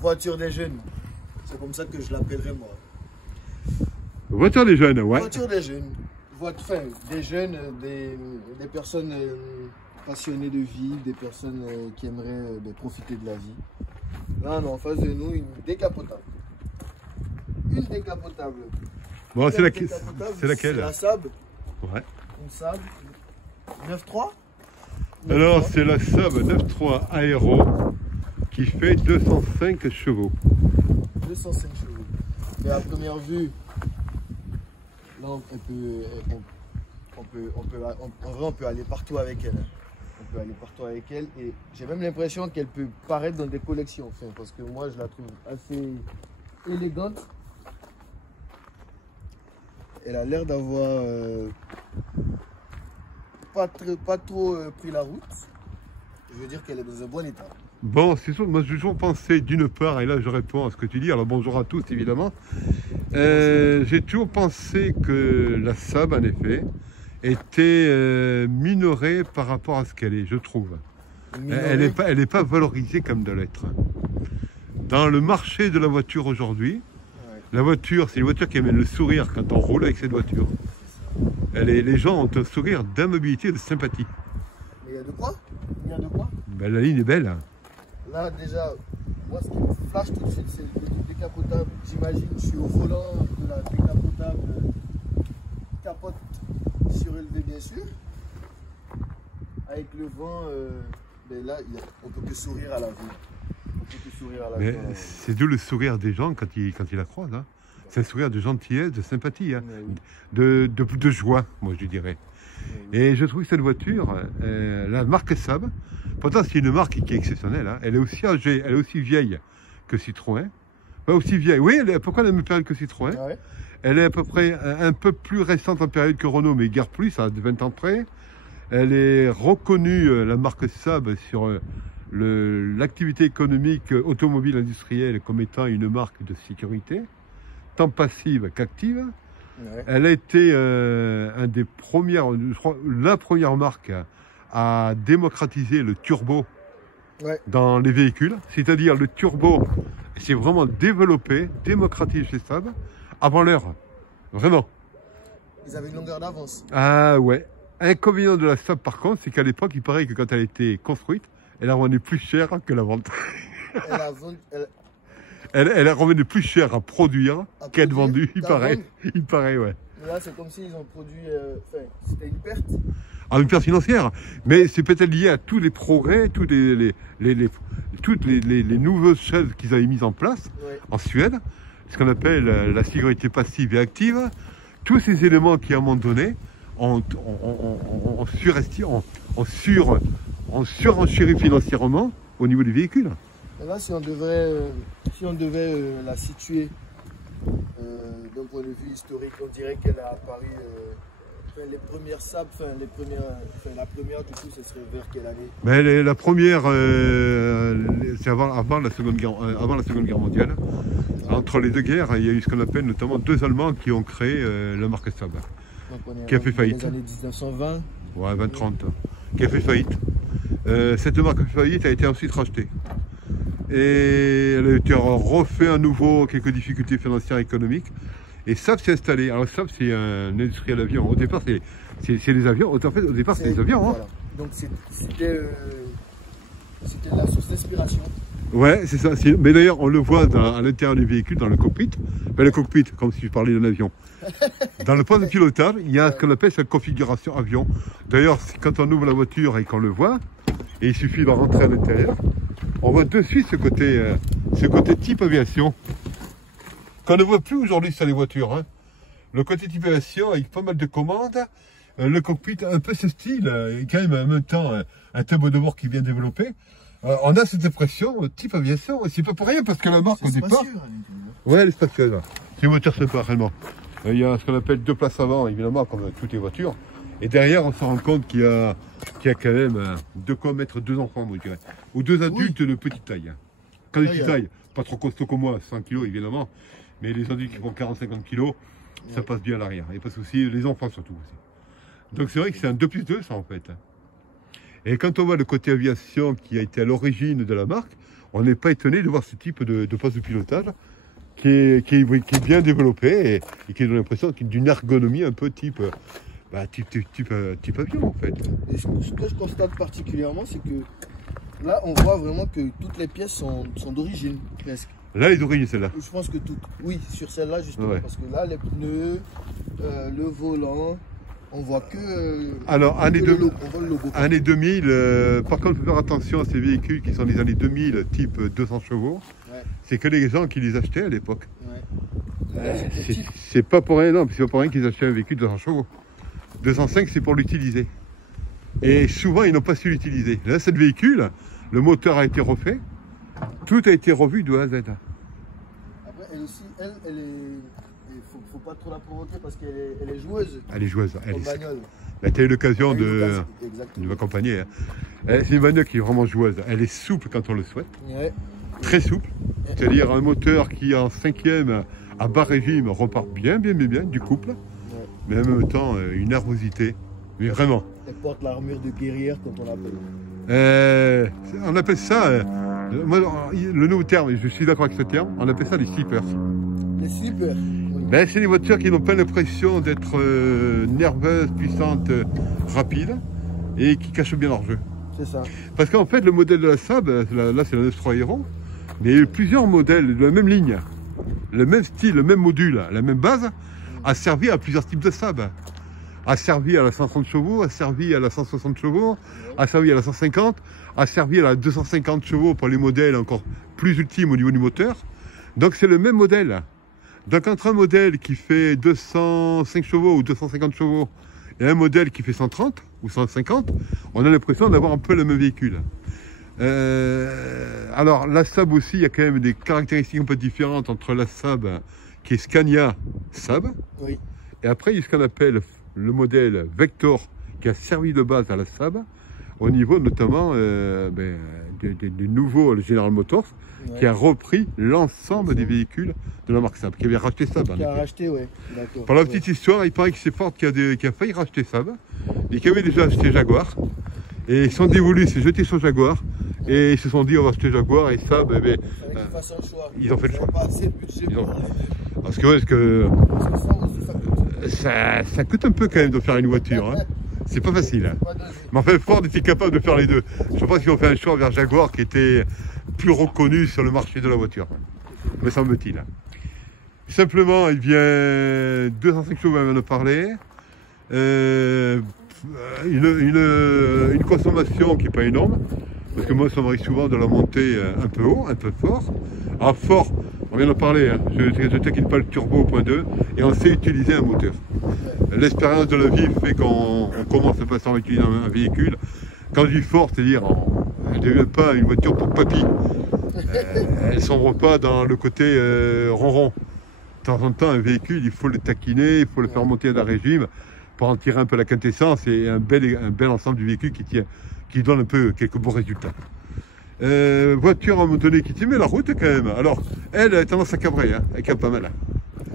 Voiture des jeunes. C'est comme ça que je l'appellerai moi. Voiture des jeunes, ouais. Voiture des jeunes. Enfin, des jeunes, des personnes passionnées de vie, des personnes qui aimeraient profiter de la vie. Là, on a en face de nous une décapotable. Une décapotable. Bon, c'est laquelle? C'est la Saab. Ouais. Une Saab 9.3. Alors, c'est la Saab 9.3 Aero qui fait 205 chevaux. 205 chevaux. Et à première vue, là, on peut aller partout avec elle. On peut aller partout avec elle. Et j'ai même l'impression qu'elle peut paraître dans des collections. Enfin, parce que moi, je la trouve assez élégante. Elle a l'air d'avoir pas trop pris la route. Je veux dire qu'elle est dans un bon état. Bon, c'est sûr, moi j'ai toujours pensé d'une part, et là je réponds à ce que tu dis, alors bonjour à tous évidemment, j'ai toujours pensé que la Saab en effet était minorée par rapport à ce qu'elle est, je trouve. Elle n'est pas valorisée comme doit l'être. Dans le marché de la voiture aujourd'hui, la voiture, c'est une voiture qui amène le sourire quand on roule avec cette voiture. Les gens ont un sourire d'amabilité et de sympathie. Mais il y a de quoi? Il y a de quoi? Ben, la ligne est belle. Là déjà, moi ce qui me flash tout de suite, c'est le décapotable. J'imagine, je suis au volant de la décapotable, capote surélevée bien sûr. Avec le vent, ben là, on peut que sourire à la vue. Mais c'est d'où le sourire des gens quand ils la croisent. Hein. C'est un sourire de gentillesse, de sympathie, hein. Oui. de joie, moi je dirais. Oui. Et je trouve que cette voiture, la marque Saab, pourtant c'est une marque qui est exceptionnelle. Hein. Elle est aussi âgée, elle est aussi vieille que Citroën. Pas aussi vieille. Oui, elle est à peu près la même période que Citroën. Ah ouais. Elle est à peu près un peu plus récente en période que Renault, mais guère plus, à 20 ans près. Elle est reconnue, la marque Saab, sur l'activité économique automobile industrielle comme étant une marque de sécurité, tant passive qu'active. Ouais. Elle a été je crois, la première marque à démocratiser le turbo dans les véhicules. C'est-à-dire le turbo s'est vraiment développé, démocratisé chez Saab avant l'heure. Vraiment. Ils avaient une longueur d'avance. Ah ouais. Inconvénient de la Saab par contre, c'est qu'à l'époque, il paraît que quand elle a été construite, elle a revendu plus cher que la vente. Elle a revendu plus cher à produire qu'à être vendue, il paraît. Il paraît, ouais. Mais là, c'est comme s'ils ont produit... c'était une perte. Ah, une perte financière. Mais c'est peut-être lié à tous les progrès, toutes les nouvelles choses qu'ils avaient mises en place en Suède, ce qu'on appelle la sécurité passive et active. Tous ces éléments qui, à un moment donné, ont surenchéri financièrement au niveau des véhicules. Et là, si on devait la situer d'un point de vue historique, on dirait qu'elle a apparu, les premières Saab, la première du coup, ce serait vers quelle année? Mais la première, c'est avant la Seconde Guerre mondiale. Entre les deux guerres, il y a eu ce qu'on appelle notamment deux Allemands qui ont créé la marque Saab, qui a fait faillite. Dans les années 1920. Ouais, 20-30, qui a fait faillite. Cette marque faillite a été ensuite rachetée. Et elle a été refait à nouveau, quelques difficultés financières et économiques. Et Saab s'est installé. Alors Saab, c'est un industriel avion. Au départ, c'est les avions. En fait, au départ, c'est les avions. Voilà. Hein. Donc c'était la source d'inspiration. Ouais, c'est ça. Mais d'ailleurs, on le voit à l'intérieur du véhicule, dans le cockpit. Ben, le cockpit, comme si je parlais d'un avion. Dans le poste de pilotage, il y a ce qu'on appelle cette configuration avion. D'ailleurs, quand on ouvre la voiture et qu'on le voit, et il suffit de rentrer à l'intérieur, on voit de suite ce côté type aviation, qu'on ne voit plus aujourd'hui sur les voitures. Hein. Le côté type aviation avec pas mal de commandes, le cockpit un peu ce style, et quand même en même temps un tableau de bord qui vient développer. On a cette impression type aviation, et c'est pas pour rien parce que la marque au départ... Ouais, elle est spacieuse. C'est une voiture sympa réellement. Il y a ce qu'on appelle deux places avant, évidemment, comme toutes les voitures. Et derrière, on se rend compte qu'il y a quand même de quoi mettre deux enfants, moi, je dirais. Ou deux adultes de petite taille. Quand je dis taille, pas trop costaud comme moi, 100 kg évidemment. Mais les adultes qui font 40-50 kg, ça passe bien à l'arrière. Il n'y a pas de souci, les enfants surtout aussi. Donc c'est vrai que c'est un 2+2 ça en fait. Et quand on voit le côté aviation qui a été à l'origine de la marque, on n'est pas étonné de voir ce type de poste de pilotage qui est bien développé et qui donne l'impression d'une ergonomie un peu type avion en fait. Et ce que je constate particulièrement, c'est que là, on voit vraiment que toutes les pièces sont d'origine, presque. Là, les origines, celle-là. Je pense que toutes. Oui, sur celle-là, justement, Ouais. parce que là, les pneus, le volant, on voit que. Alors, on voit le logo. Année 2000, par contre, il faut faire attention à ces véhicules qui sont des années 2000, type 200 chevaux. Ouais. C'est que les gens qui les achetaient à l'époque. Ouais. C'est pas pour rien, non, c'est pas pour rien qu'ils achetaient un véhicule de 200 chevaux. 205, c'est pour l'utiliser. Et souvent, ils n'ont pas su l'utiliser. Là, ce véhicule, le moteur a été refait. Tout a été revu de A à Z. Après, elle aussi, elle est. Il faut pas trop la provoquer parce qu'elle est joueuse. Elle est joueuse. Elle En est... bagnole. Tu as eu l'occasion Elle a eu de Exactement. m'accompagner. Hein. C'est une bagnole qui est vraiment joueuse. Elle est souple quand on le souhaite. Ouais. Très souple. C'est-à-dire un moteur qui, en 5e, à bas régime, repart bien du couple. Ouais. Mais en même temps, une nervosité. Mais vraiment. Elle porte l'armure de guerrière, comme on l'appelle. On appelle ça, moi, le nouveau terme, et je suis d'accord avec ce terme, on appelle ça les sleepers. Les slippers. Oui. Ben, c'est des voitures qui n'ont pas l'impression d'être nerveuses, puissantes, rapides, et qui cachent bien leur jeu. C'est ça. Parce qu'en fait, le modèle de la Saab, là c'est la 9-3 Aero, mais il y a eu plusieurs modèles de la même ligne, le même style, le même module, la même base, a servi à plusieurs types de Saab. A servi à la 130 chevaux, a servi à la 160 chevaux, a servi à la 150, a servi à la 250 chevaux pour les modèles encore plus ultimes au niveau du moteur. Donc c'est le même modèle. Donc entre un modèle qui fait 205 chevaux ou 250 chevaux et un modèle qui fait 130 ou 150, on a l'impression d'avoir un peu le même véhicule. Alors la Saab aussi, il y a quand même des caractéristiques un peu différentes entre la Saab qui est Scania Saab, Oui. et après il y a ce qu'on appelle le modèle Vector qui a servi de base à la Saab au niveau notamment du nouveau General Motors qui a repris l'ensemble des véhicules de la marque Saab, qui avait racheté Saab. Qui a racheté, ouais. D'accord. Pour la petite histoire, il paraît que c'est Ford qui a failli racheter Saab et qui avait déjà acheté Jaguar. Et ils sont dévolus, s'est jeté sur Jaguar et ils se sont dit on va acheter Jaguar et Saab. Il fallait qu'ils fassent un choix. Ils ont fait le choix. Pas assez de budget Ils ont- pour- Parce que, ouais, Parce que ça aussi, ça coûte. ça coûte un peu quand même de faire une voiture. Hein. C'est pas facile. Hein. Pas de- Mais enfin, Ford était capable de faire les deux. Je pense qu'ils ont fait un choix vers Jaguar qui était plus reconnu sur le marché de la voiture, me semble-t-il. Simplement, il vient 205 chevaux, on en a parlé. Une consommation qui n'est pas énorme, parce que moi, ça m'arrive souvent de la monter un peu haut, un peu fort. À fort, on vient d'en parler, hein. Je ne taquine pas le turbo au point 2, et on sait utiliser un moteur. L'expérience de la vie fait qu'on commence à passer à utiliser un véhicule. Quand je dis fort, c'est-à-dire, elle ne devient pas une voiture pour papy. Elle ne sombre pas dans le côté ronron. De temps en temps, un véhicule, il faut le taquiner, il faut le faire monter à un régime pour en tirer un peu la quintessence et un bel ensemble du véhicule qui donne un peu quelques bons résultats. Voiture à un moment donné qui tient la route quand même. Alors, elle a tendance à cabrer, hein. Elle cabre pas mal.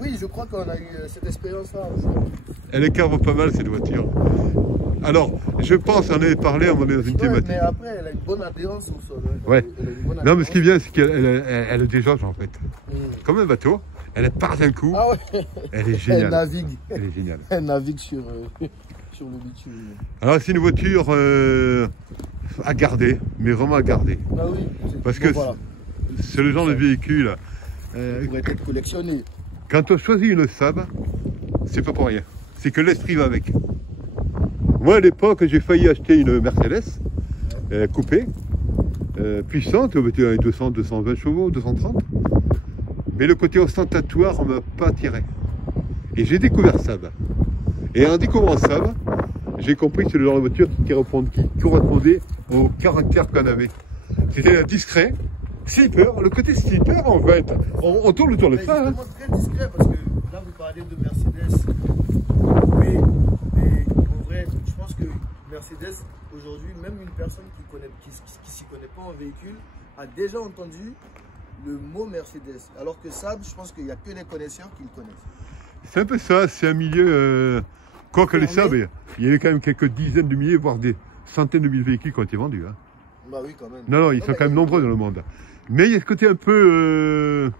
Oui, je crois qu'on a eu cette expérience-là. Elle cabre pas mal cette voiture. Alors, je pense, on avait parlé, on est dans une Ouais, thématique. mais après, elle a une bonne adhérence au sol. Hein. Ouais. Elle a une bonne Non, mais ce qui adhérence. vient, c'est qu'elle a des jauges en fait. Comme un bateau, elle part d'un coup, Ah ouais. elle est Elle géniale. navigue. Elle est géniale. Elle navigue sur le bitume. Alors, c'est une voiture à garder, mais vraiment à garder. Ah oui. Parce que voilà. c'est le genre de véhicule. Elle pourrait être collectionnée. Quand on choisit une Saab, c'est pas pour rien. C'est que l'esprit va avec. Moi, à l'époque, j'ai failli acheter une Mercedes coupée, puissante, 200, 220 chevaux, 230. Mais le côté ostentatoire ne m'a pas attiré. Et j'ai découvert Saab. Et en découvrant Saab, j'ai compris que c'est le genre de voiture qui correspondait au caractère qu'on avait. C'était discret, slipper, le côté slipper en fait. On tourne autour de Mais ça. Hein. justement, très discret parce que là vous parlez de Mercedes. Mais en vrai, je pense que Mercedes, aujourd'hui, même une personne qui s'y connaît pas en véhicule, a déjà entendu le mot Mercedes. Alors que Saab, je pense qu'il n'y a que les connaisseurs qui le connaissent. C'est un peu ça, c'est un milieu. Quoique les Saab, il y avait quand même quelques dizaines de milliers, voire des centaines de mille véhicules qui ont été vendus. Hein. Bah oui, quand même. Non, ils sont quand même nombreux dans le monde. Mais il y a ce côté un peu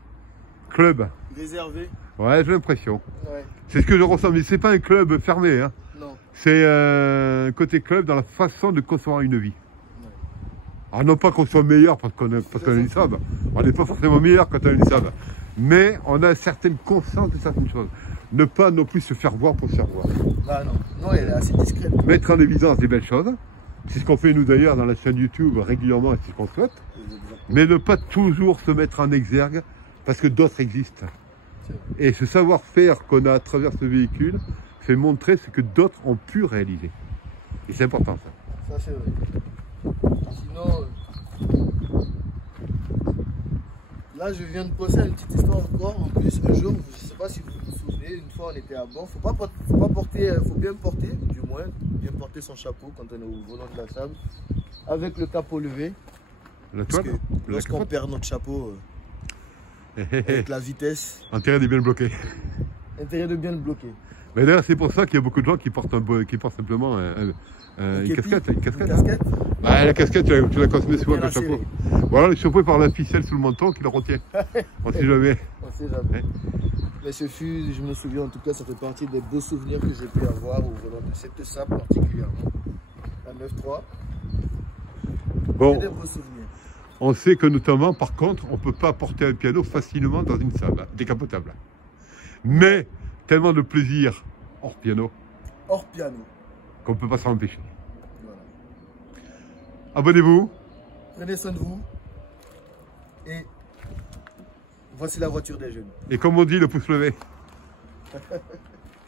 club. Réservé. Ouais, j'ai l'impression. Ouais. C'est ce que je ressens, mais c'est pas un club fermé. Hein. Non. C'est un côté club dans la façon de concevoir une vie. Ouais. Alors non pas qu'on soit meilleur parce qu'on a une SAB. On n'est pas forcément meilleur quand on a une SAB. Mais on a une certaine conscience de certaines choses. Ne pas non plus se faire voir pour se faire voir. Ah non, non, elle est assez discrète. Mettre en évidence des belles choses. C'est ce qu'on fait nous d'ailleurs dans la chaîne YouTube régulièrement et c'est ce qu'on souhaite. Mais ne pas toujours se mettre en exergue parce que d'autres existent. Et ce savoir-faire qu'on a à travers ce véhicule fait montrer ce que d'autres ont pu réaliser. Et c'est important ça. Ça c'est vrai. Sinon, là je viens de poser une petite histoire encore. En plus, un jour, je ne sais pas si vous vous souvenez, une fois on était à bord. Faut bien porter, du moins, bien porter son chapeau quand on est au volant de la SAB, avec le capot levé. La toile. Lorsqu'on perd notre chapeau avec la vitesse. Intérêt de bien le bloquer. Intérêt de bien le bloquer. Mais d'ailleurs, c'est pour ça qu'il y a beaucoup de gens qui portent simplement une casquette. Une casquette, casquette bah, la casquette, tu la consommes souvent avec le chapeau. Voilà, le chapeau par la ficelle sous le menton qui le retient. On ne sait jamais. On sait jamais. Mais ce fut, je me souviens en tout cas, ça fait partie des beaux souvenirs que j'ai pu avoir au volant de cette SAB particulièrement. La 9.3. Bon. Des beaux souvenirs. On sait que notamment, par contre, on ne peut pas porter un piano facilement dans une SAB décapotable. Mais tellement de plaisir hors piano. Hors piano. Qu'on ne peut pas s'en empêcher. Voilà. Abonnez-vous. Prenez soin de vous. Et voici la voiture des jeunes. Et comme on dit, le pouce levé.